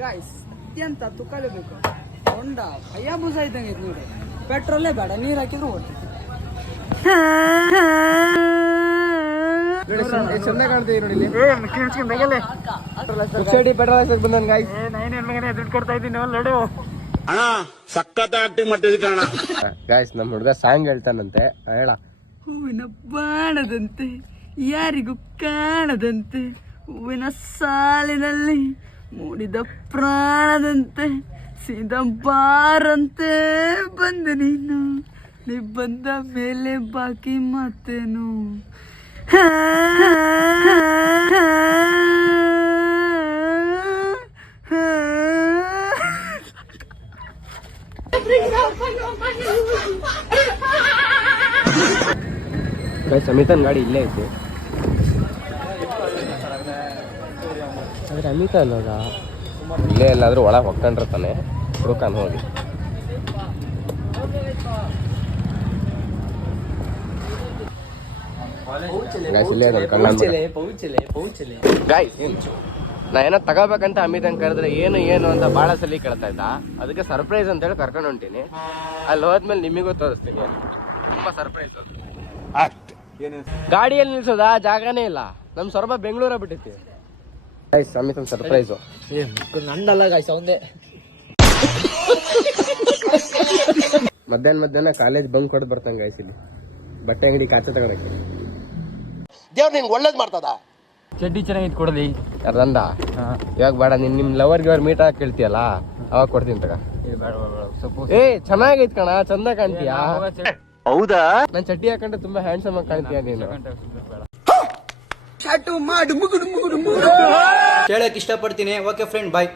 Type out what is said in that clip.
Guys ಅತ್ಯಂತ ತುಕಲೇಬೇಕು ಹೊಂಡ ಹಯಾಬುಸ ಇದ್ದಂಗೆ ಐತೆ ನೋಡಿ. ಪೆಟ್ರೋಲೇ ಬೇಡ, ನೀರು ಹಾಕಿದ್ರು ಓಡ್ತೈತಿ. ಚಂದ ಕಾಣ್ತೀವಿ ನೋಡಿ ಬಂದನ್ ಗಾಯ್ಸ್. ದುಡ್ಡು ಕೊಡ್ತಾ ಇದ್ದೀನಿ ನೋಡು ಅಣ್ಣ, ಸಖತ್ ಆಕ್ಟಿಂಗ್ ಮಾಡ್ತಿದ್ದೆ ಕಣ. ಗಾಯ್ಸ್ ನಮ್ಮ ಹುಡುಗ ಸಾಂಗ್ ಹೇಳ್ತಾನಂತೆ, ಹೇಳ. ಹೂವಿನ ಬಾಣದಂತೆ ಯಾರಿಗೂ ಕಾಣದಂತೆ, ಹೂವಿನ ಸಾಲಿನಲ್ಲಿ ಮೂಡಿದ ಪ್ರಾಣದಂತೆ, ಸೀದಾ ಬಾರಂತೆ ಬಂದೆ ನೀನು, ನೀ ಬಂದ ಮೇಲೆ ಬಾಕಿ ಮಾತೇನು. ಅಮಿತನ್ ಗಾಡಿ ಇಲ್ಲೇ ಐತಿ. ಆದ್ರೆ ಅಮಿತ ಅನ್ನೋದ ಇಲ್ಲೇ ಎಲ್ಲಾದ್ರೂ ಒಳಗೆ ಹೊಕ್ಕೊಂಡಿರ್ತಾನೆ, ಹುಡುಕನ್ ಹೋಗಿ. ನಾ ಏನೋ ತಗೋಬೇಕಂತ ಅಮಿತನ್ ಕರೆದ್ರೆ ಏನು ಅಂತ ಬಹಳ ಸಲ ಕೇಳ್ತಾ ಇದ್ದ. ಅದಕ್ಕೆ ಸರ್ಪ್ರೈಸ್ ಅಂತ ಹೇಳಿ ಕರ್ಕೊಂಡು ಹೊಂಟೀನಿ. ಅಲ್ಲಿ ಹೋದ್ಮೇಲೆ ನಿಮಗೂ ತೋರಿಸ್ತೀನಿ. ತುಂಬಾ ಸರ್ಪ್ರೈಸ್. ಗಾಡಿಯಲ್ಲಿ ನಿಲ್ಸೋದ ಜಾಗನೇ ಇಲ್ಲ. ನಮ್ ಸೊರಬ ಬೆಂಗಳೂರ ಬಿಟ್ಟೈತಿ. ಅಮಿತನ್ ಸರ್ಪ್ರೈಸು ನಂದಲ್ಲ ಗಾಯ್ಸ್, ಅವಂದೇ. ಮಧ್ಯಾಹ್ನ ಕಾಲೇಜ್ ಬಂಕ್ ಕೊಡ್ ಬರ್ತಾನೆ ಗಾಯ್ಸ್. ಇಲ್ಲಿ ಬಟ್ಟೆ ಅಂಗಡಿ ಕಾಚೆ ತಗೊಳಕ್ಕೆ. ದೇವ್ರು ನಿನ್ಗೆ ಒಳ್ಳೇದ್ ಮಾಡ್ತದ. ಚಡ್ಡಿ ಚೆನ್ನಾಗಿತ್ತು ಕೊಡಲಿ. ಅರ್ಧಂದ ಇವಾಗ ಬೇಡ, ನಿಮ್ ಲವರ್ಗೆ ಅವ್ರು ಮೀಟ್ ಹಾಕಿ ಕೇಳ್ತೀಯಲ್ಲ, ಅವಾಗ ಕೊಡ್ತೀನಿ ತಗ. ಏ ಚೆನ್ನಾಗೈತ್ ಕಣ, ಚಂದ ಕಾಣ್ತೀಯ. ಹೌದಾ? ನನ್ ಚಡ್ಡಿ ಹಾಕೊಂಡ್ರೆ ತುಂಬಾ ಹ್ಯಾಂಡ್ಸಮ್ ಆಗಿ ಕಾಣ್ತೀಯ ನೀನು. ಕೇಳಕ್ ಇಷ್ಟಪಡ್ತೀನಿ. ಓಕೆ ಫ್ರೆಂಡ್, ಬಾಯ್.